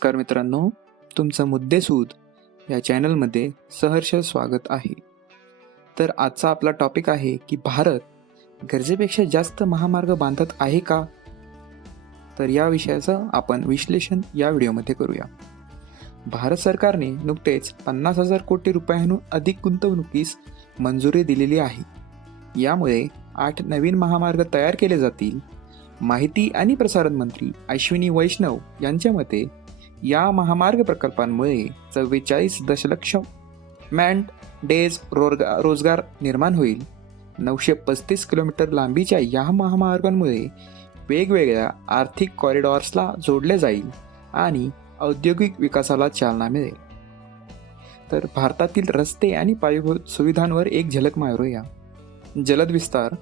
नमस्कार मित्रांनो तुमचं मुद्देसूद या चॅनलमध्ये सहर्ष स्वागत आहे. तर आजचा आपला टॉपिक आहे की भारत गरजेपेक्षा जास्त महामार्ग बांधत आहे का? तर या विषयाचं आपण विश्लेषण या व्हिडिओमध्ये करूया. भारत सरकारने नुकतेच पन्नास हजार कोटी रुपयांहून अधिक गुंतवणुकीस मंजुरी दिलेली आहे. यामुळे आठ नवीन महामार्ग तयार केले जातील. माहिती आणि प्रसारण मंत्री अश्विनी वैष्णव यांच्या मते या महामार्ग प्रकल्पांमुळे चव्वेचाळीस दशलक्ष मॅन डेज रोजगा रोजगार निर्माण होईल. नऊशे पस्तीस किलोमीटर लांबीच्या या महामार्गांमुळे वेगवेगळ्या आर्थिक कॉरिडॉर्सला जोडले जाईल आणि औद्योगिक विकासाला चालना मिळेल. तर भारतातील रस्ते आणि पायाभूत सुविधांवर एक झलक मारूया. जलद विस्तार.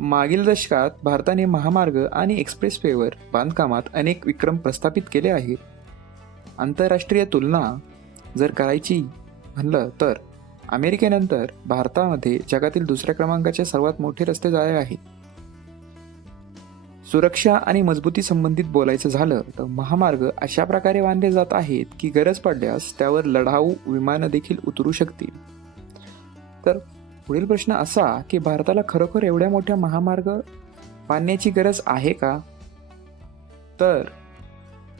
मागील दशकात भारताने महामार्ग आणि एक्सप्रेसवेवर बांधकामात अनेक विक्रम प्रस्थापित केले आहेत. आंतरराष्ट्रीय तुलना जर करायची म्हणलं तर अमेरिकेनंतर भारतामध्ये जगातील दुसऱ्या क्रमांकाचे सर्वात मोठे रस्ते जाळे आहेत. सुरक्षा आणि मजबूती संबंधित बोलायचं झालं तर महामार्ग अशा प्रकारे बांधले जात आहेत की गरज पडल्यास त्यावर लढाऊ विमानं देखील उतरू शकतील. तर पुढील प्रश्न असा की भारताला खरोखर एवढ्या मोठ्या महामार्ग बांधण्याची गरज आहे का? तर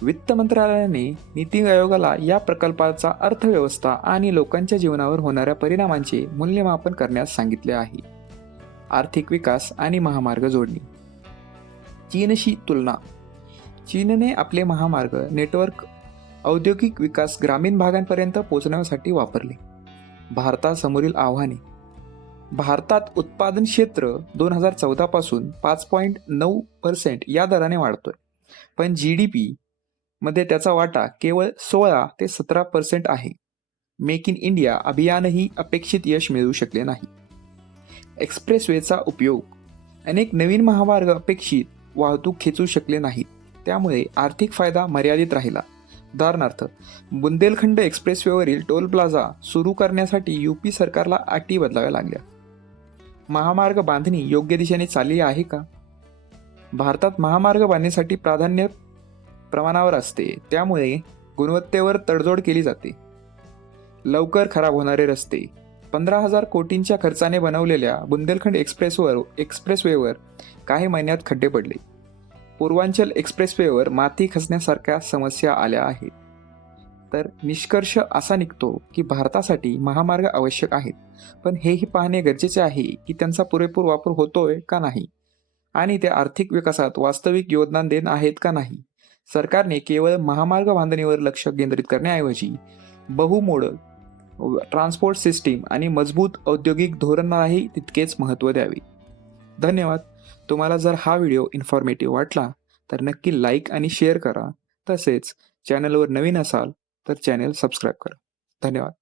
वित्त मंत्रालयाने नीती आयोगाला या प्रकल्पाचा अर्थव्यवस्था आणि लोकांच्या जीवनावर होणाऱ्या परिणामांचे मूल्यमापन करण्यास सांगितले आहे. आर्थिक विकास आणि महामार्ग जोडणी. चीनशी तुलना. चीनने आपले महामार्ग नेटवर्क औद्योगिक विकास ग्रामीण भागांपर्यंत पोहोचण्यासाठी वापरले. भारतासमोरील आव्हाने. भारतात उत्पादन क्षेत्र दोन हजार चौदापासून पाच पॉईंट नऊ पर्सेंट या दराने वाढतोय. पण जी डी पी मध्ये त्याचा वाटा केवळ सोळा ते सतरा पर्सेंट आहे. मेक इन इंडिया अभियानही अपेक्षित यश मिळू शकले नाही. एक्सप्रेसवेचा उपयोग. अनेक नवीन महामार्ग अपेक्षित वाहतूक खेचू शकले नाहीत. त्यामुळे आर्थिक फायदा मर्यादित राहिला. उदाहरणार्थ बुंदेलखंड एक्सप्रेसवेवरील टोल प्लाझा सुरू करण्यासाठी युपी सरकारला अटी बदलाव्या लागल्या. महामार्ग बांधणी योग्य दिशेने चालली आहे का? भारतात महामार्ग बांधणीसाठी प्राधान्य प्रमाणावर असते. त्यामुळे गुणवत्तेवर तडजोड केली जाते. लवकर खराब होणारे रस्ते. पंधरा हजार कोटींच्या खर्चाने बनवलेल्या बुंदेलखंड एक्सप्रेसवर एक्सप्रेसवेवर काही महिन्यात खड्डे पडले. पूर्वांचल एक्सप्रेसवेवर माती खचण्यासारख्या समस्या आल्या आहेत. तर निष्कर्ष असा निघतो की भारतासाठी महामार्ग आवश्यक आहेत. पण हेही पाहणे गरजेचे आहे की त्यांचा पुरेपूर वापर होतोय का नाही? आणि ते आर्थिक विकासात वास्तविक योगदान देत आहेत का नाही? सरकारने केवळ महामार्ग बांधणीवर लक्ष केंद्रित करण्याऐवजी बहुमोड ट्रान्सपोर्ट सिस्टीम आणि मजबूत औद्योगिक धोरणालाही तितकेच महत्त्व द्यावे. धन्यवाद. तुम्हाला जर हा व्हिडिओ इन्फॉर्मेटिव्ह वाटला तर नक्की लाईक आणि शेअर करा. तसेच चॅनलवर नवीन असाल तर चॅनल सबस्क्राईब करा. धन्यवाद.